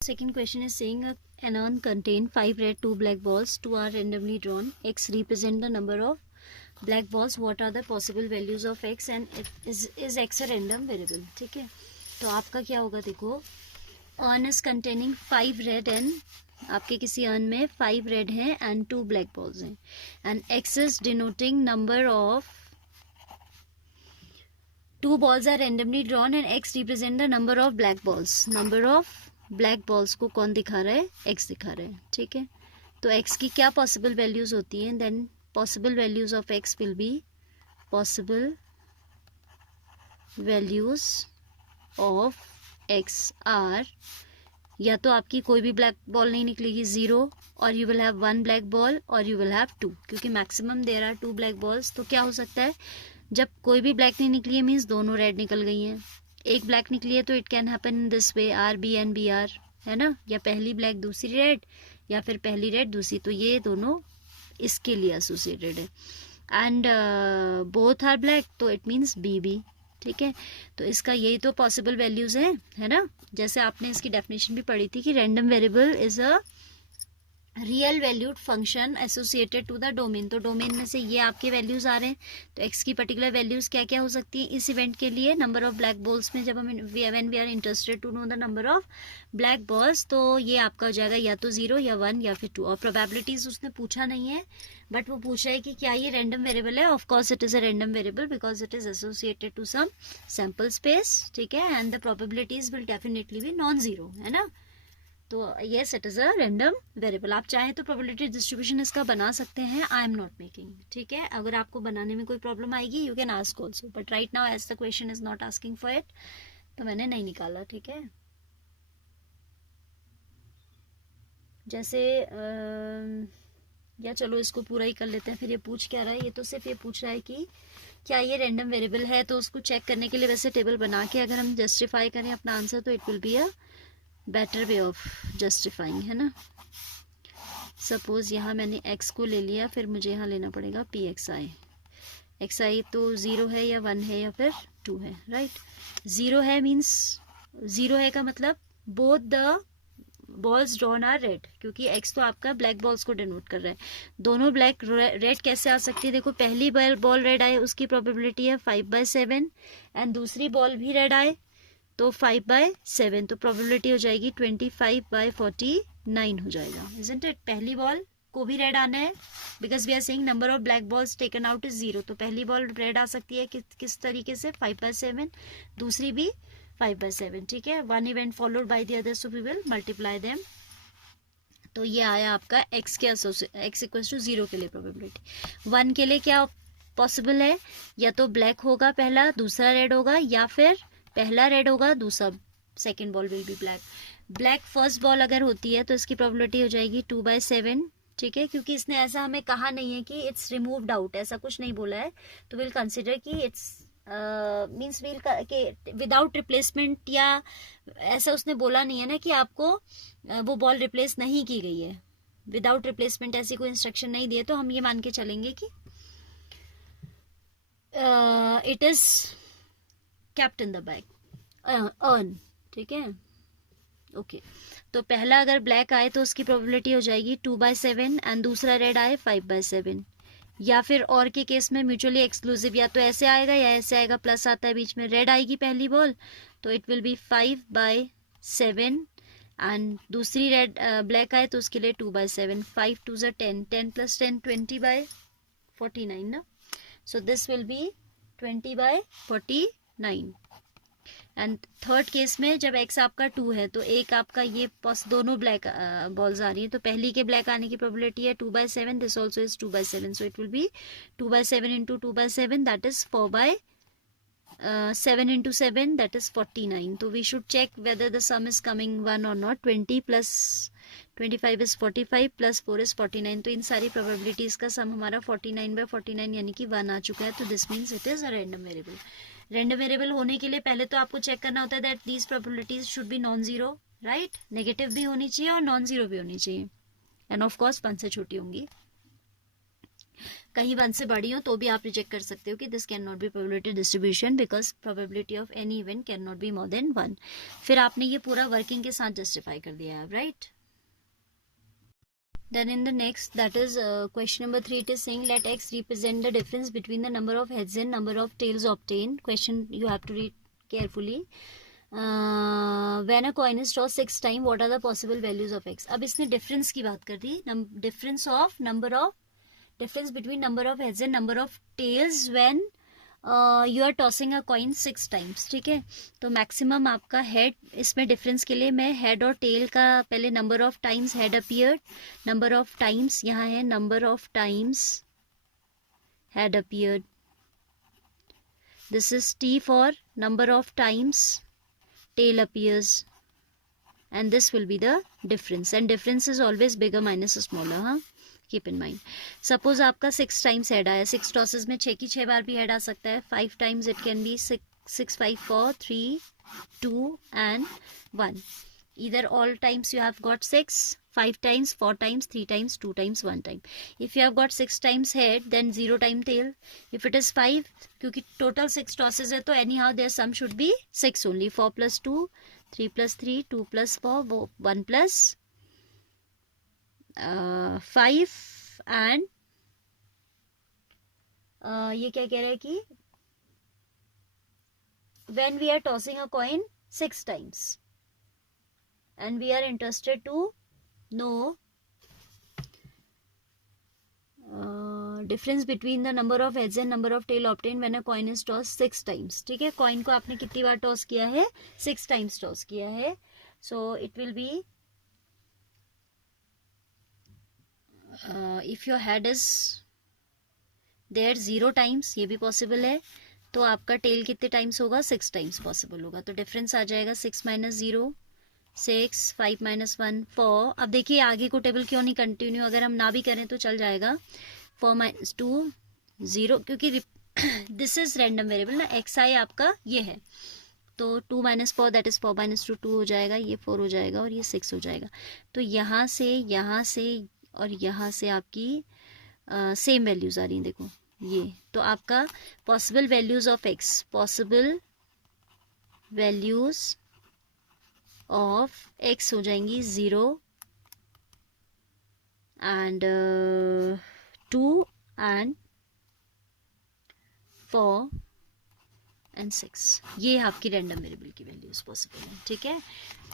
Second question is saying an urn contain 5 red, 2 black balls. 2 are randomly drawn. X represent the number of black balls. What are the possible values of X and is X a random variable? ठीक है, तो आपका क्या होगा, देखो, urn is containing 5 red and आपके किसी urn में 5 red हैं and 2 black balls हैं, and X is denoting number of 2 balls are randomly drawn and X represent the number of black balls. Number of black balls को कौन दिखा रहा है? एक्स दिखा रहा है. ठीक है, तो एक्स की क्या पॉसिबल वैल्यूज होती हैं? Then possible values of x will be possible values of x are, या तो आपकी कोई भी ब्लैक बॉल नहीं निकलेगी 0, और you will have 1 black ball, और यू विल हैव 2, क्योंकि maximum there are 2 black balls. तो क्या हो सकता है, जब कोई भी ब्लैक नहीं निकली है मीन्स दोनों रेड निकल गई हैं. एक ब्लैक निकली है तो it can happen in this way, R B and B R, है ना, या पहली ब्लैक दूसरी रेड, या फिर पहली रेड दूसरी. तो ये दोनों इसके लिए एसोसिएटेड है. एंड बोथ आर ब्लैक, तो इट मीन्स बी बी. ठीक है, तो इसका यही तो पॉसिबल वैल्यूज हैं, है ना. जैसे आपने इसकी डेफिनेशन भी पढ़ी थी कि random variable is a real valued function associated to the domain. तो डोमेन में से ये आपके वैल्यूज आ रहे हैं, तो एक्स की पर्टिकुलर वैल्यूज क्या क्या हो सकती हैं इस इवेंट के लिए? नंबर ऑफ ब्लैक बॉल्स में जब हम when we are interested to know the number of black balls, तो ये आपका हो जाएगा या तो 0 या 1 या फिर 2. और प्रोबेबिलिटीज उसने पूछा नहीं है, बट वो पूछ रहा है कि क्या ये रैंडम वेरिएबल है. Of course it is a random variable because it is associated to some sample space. ठीक है, and the probabilities will definitely be non zero, है ना. तो yes, it is a random variable. आप चाहें तो probability distribution इसका बना सकते हैं. I am not making. ठीक है, अगर आपको बनाने में कोई प्रॉब्लम आएगी you can ask also, but right now as the question is not asking for it, तो मैंने नहीं निकाला. ठीक है, जैसे या चलो इसको पूरा ही कर लेते हैं. फिर ये पूछ क्या रहा है? ये तो सिर्फ ये पूछ रहा है कि क्या ये रैंडम वेरिएबल है. तो उसको चेक करने के लिए वैसे टेबल बना के अगर हम जस्टिफाई करें अपना आंसर, तो it will be a better way of justifying, है ना. सपोज यहाँ मैंने x को ले लिया, फिर मुझे यहाँ लेना पड़ेगा पी एक्स आई. एक्स आई तो 0 है या 1 है या फिर 2 है, राइट. 0 है मीन्स 0 है का मतलब both the balls drawn are red, क्योंकि x तो आपका ब्लैक बॉल्स को डिनोट कर रहा है. दोनों ब्लैक रेड कैसे आ सकती है? देखो, पहली बॉल रेड आए उसकी प्रोबेबिलिटी है 5/7, एंड दूसरी बॉल भी रेड आए तो 5/7, तो प्रोबेबिलिटी हो जाएगी 25/49 हो जाएगा, इजंट इट. पहली बॉल को भी रेड आना है because we are saying number of black balls taken out is 0, तो पहली बॉल रेड आ सकती है किस तरीके से? 5/7, दूसरी भी 5/7. ठीक है, one event followed by the other, so we will multiply them. तो ये आया आपका x के x इक्वल टू 0 के लिए प्रोबेबिलिटी. 1 के लिए क्या पॉसिबल है? या तो ब्लैक होगा पहला, दूसरा रेड होगा, या फिर पहला रेड होगा, दूसरा second ball will be black. Black first ball अगर होती है तो इसकी प्रोबेबिलिटी हो जाएगी 2/7. ठीक है, क्योंकि इसने ऐसा हमें कहा नहीं है कि इट्स रिमूव्ड आउट, ऐसा कुछ नहीं बोला है, तो विल कंसिडर कि इट्स मीन्स विल के विदाउट रिप्लेसमेंट, या ऐसा उसने बोला नहीं है ना कि आपको वो बॉल रिप्लेस नहीं की गई है. विदाउट रिप्लेसमेंट ऐसी कोई इंस्ट्रक्शन नहीं दी है, तो हम ये मान के चलेंगे कि it is kept in the bag, earn. ठीक है, ओके. तो पहला अगर ब्लैक आए तो उसकी प्रोबेबिलिटी हो जाएगी 2/7, एंड दूसरा रेड आए 5/7. या फिर और के केस में म्यूचुअली एक्सक्लूसिव, या तो ऐसे आएगा या ऐसे आएगा, प्लस आता है बीच में. रेड आएगी पहली बॉल तो इट विल बी 5/7, एंड दूसरी रेड ब्लैक आए तो उसके लिए 2/7. 5 2 10, 10 + 10 20/49 ना. So this will B 20/49. And third case में जब x आपका 2 है तो एक आपका ये दोनों ब्लैक बॉल्स आ रही है, तो पहली के ब्लैक आने की प्रोबेबिलिटी है 2/7. This also is 2/7, so it will be 2/7 into 2/7, that is 4/7 into 7, that is 49. तो we should check whether the sum is coming 1 और नॉट. 20 + 25 is 45, + 4 is 49. तो इन सारी प्रोबेबिलिटीज का सम हमारा 49/49 यानी कि 1 आ चुका है. तो this means it is a random variable. Random variable होने के लिए पहले तो आपको चेक करना होता है that these probabilities should be non zero, right. Negative भी होनी चाहिए और नॉन जीरो भी होनी चाहिए, एंड ऑफ कोर्स 1 से छोटी होंगी. कहीं 1 से बड़ी हो तो भी आप रिजेक्ट कर सकते हो कि this can not be probability distribution because probability of any event can not be more than 1। फिर आपने ये पूरा वर्किंग के साथ जस्टिफाई कर दिया है, right. Then in the next, that is question number 3, it is saying let x represent the difference between the number of heads and number of tails obtained. Question you have to read carefully. When a coin is tossed 6 times, what are the possible values of x? अब इसने difference की बात कर दी, difference between number of heads and number of tails when you are tossing a coin 6 times, ठीक है। तो maximum आपका head, इसमें डिफरेंस के लिए मैं हेड और टेल का पहले number of times head appeared, number of times यहाँ है number of times head appeared, this is T for number of times tail appears and this will be the difference and difference is always bigger minus smaller, हाँ, keep in mind. Suppose आपका 6 times head आया, 6 tosses में 6 की 6 बार भी head आ सकता है, 5 times it can be 6 5 4 3 2 and 1, either all times you have got 6, 5 times, 4 times, 3 times, 2 times, 1 time. If you have got 6 times head, then 0 time tail. If it is 5, क्योंकि total 6 tosses है तो anyhow their sum should be 6 only. 4 plus 2, 3 plus 3, 2 plus 4, 1 plus 5 and ये क्या कह रहा है कि when we are tossing a coin 6 times and we are interested to know difference between the number of heads and number of tail obtained when a coin is tossed 6 times, ठीक है। Coin को आपने कितनी बार toss किया है? 6 times toss किया है, so it will be if your head is there 0 times, ये भी पॉसिबल है, तो आपका टेल कितने टाइम्स होगा? 6 टाइम्स पॉसिबल होगा। तो डिफरेंस आ जाएगा 6 माइनस 0 6, 5 माइनस 1 4। अब देखिए आगे को टेबल क्यों नहीं कंटिन्यू, अगर हम ना भी करें तो चल जाएगा। 4 माइनस 2 0, क्योंकि दिस इज रैंडम वेरिएबल ना, एक्स आई आपका ये है, तो 2 माइनस 4 दैट इज 4 माइनस 2 2 हो जाएगा, ये 4 हो जाएगा और ये 6 हो जाएगा। तो यहाँ से और यहाँ से आपकी सेम वैल्यूज आ रही हैं, देखो ये। तो आपका possible values of x, possible values of x हो जाएंगी 0 एंड 2 एंड 4 एंड 6। ये आपकी रैंडम वेरिएबल की वैल्यूज पॉसिबल है, ठीक है।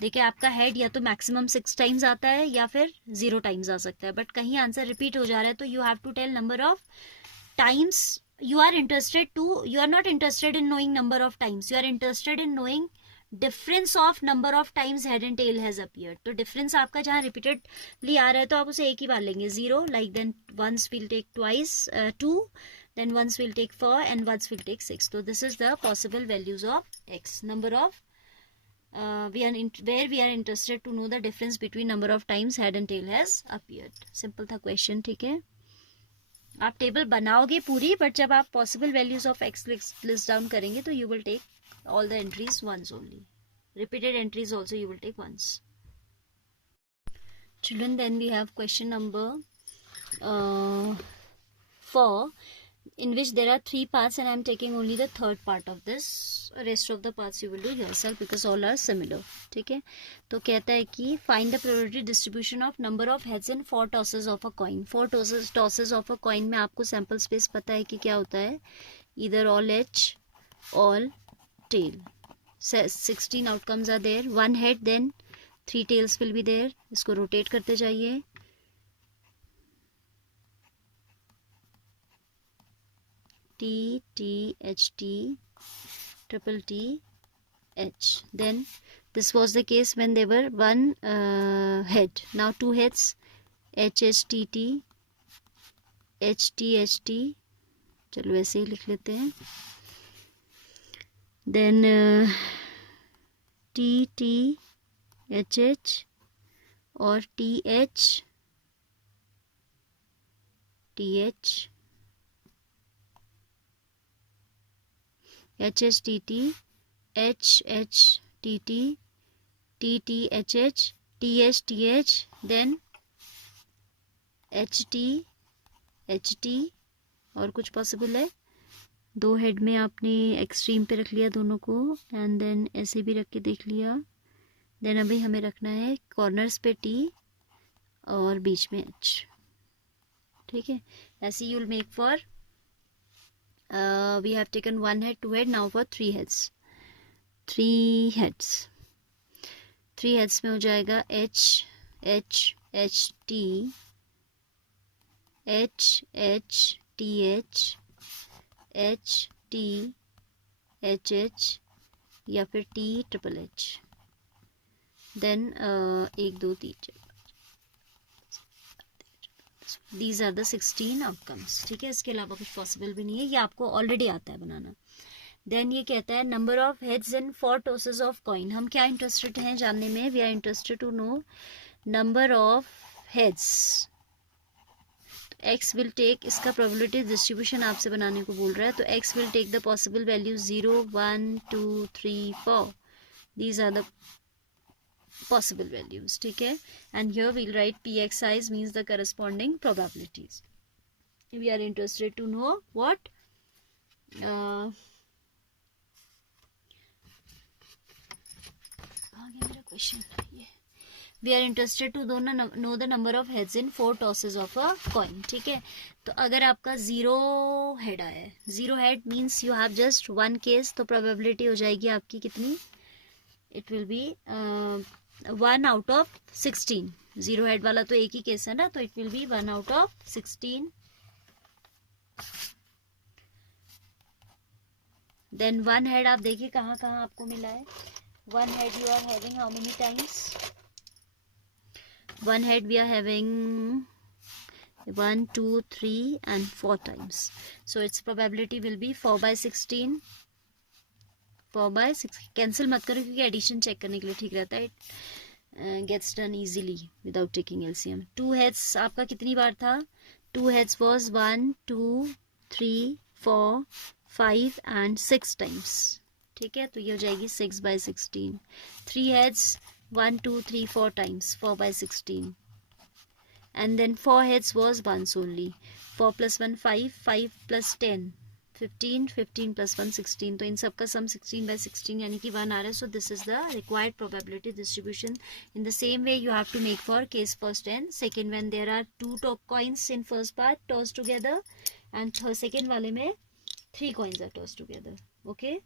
देखिए आपका हेड या तो मैक्सिमम 6 टाइम्स आता है या फिर 0 टाइम्स आ सकता है, बट कहीं आंसर रिपीट हो जा रहा है तो you have to tell number of times you are interested to, you are not interested in knowing number of times, you are interested in knowing difference of number of times head and tail has appeared. तो difference आपका जहाँ repeatedly आ रहा है तो आप उसे एक ही बार लेंगे 0, like then once will take twice 2, then once will take 4 and once will take 6. So this is the possible values of x, number of where we are interested to know the difference between number of times head and tail has appeared. Simple था question, ठीक है। आप table बनाओगे पूरी, but जब आप possible values of x list down करेंगे तो you will take all the entries once only, repeated entries also you will take once. Children, then we have question number 4 in which there are 3 parts and I am taking only the third part of this, rest of the parts you will do yourself because all are similar, ठीक है। तो कहता है कि find the probability distribution of number of heads and 4 tosses of a coin. 4 tosses of a coin में आपको sample space पता है कि क्या होता है, either all edge, all tail. 16 outcomes are there, 1 head then 3 tails will be there. इसको rotate करते जाइए, T T H T triple T H. Then this was the case when there were 1 head. Now 2 heads, H H T T H T H T. चलो ऐसे ही लिख लेते हैं। Then T T H H और T H T H H H T T H H T T T T H H T H T H, then H T H T और कुछ possible है? 2 head में आपने extreme पे रख लिया दोनों को, एंड देन ऐसे भी रख के देख लिया। देन अभी हमें रखना है कॉर्नर्स पे T और बीच में H, ठीक है। ऐसे you will make for we have taken 1 head 2 head, now for 3 heads 3 heads 3 heads में हो जाएगा H H H T H H T H H T H H या फिर T triple H। Then 1 2 3 4 these are the 16 outcomes, ठीक है। इसके अलावा कुछ पॉसिबल भी नहीं है, ये आपको ऑलरेडी आता है बनाना। देन ये कहता है number of heads in 4 tosses of coin. हम क्या इंटरेस्टेड हैं जानने में? We are interested to know number of heads. X will take, इसका प्रोबेबिलिटी डिस्ट्रीब्यूशन आपसे बनाने को बोल रहा है, तो x will take the possible value 0 1 2 3 4। These are the possible values, ठीक है। and here we'll write pxi's means the corresponding probabilities. We are interested to know what मेरा क्वेश्चन ये, we are interested to know the number of heads in 4 tosses of a coin, ठीक है। तो अगर आपका 0 head आया है, 0 head means you have just 1 case, तो probability हो जाएगी आपकी कितनी? it will be 1 out of 16। 0 head वाला तो एक ही केस है ना, तो it will be 1 out of 16। Then 1 head आप देखिए कहाँ कहाँ आपको मिला है। 1 head you are having how many times? 1 head we are having 1 2 3 and 4 times, so its probability will be 4/16। 4/6 cancel मत करो क्योंकि एडिशन चेक करने के लिए ठीक रहता है। Gets done easily without taking LCM. 2 heads आपका कितनी बार था? 2 हेड्स वाज 1 2 3 4 5 and 6 टाइम्स, ठीक है। तो ये हो जाएगी 6/16। 3 heads 1 2 3 4 times, 4/16। And then 4 heads was once only. 4 + 1 5 5 + 10 15 15 + 1 16। तो इन सब का सम 16/16 यानी कि 1 आ रहा है। So this is the required probability distribution. In the same way you have to make for case first and second when there are 2 coins in first part toss together, and second वाले में 3 coins are toss together, okay.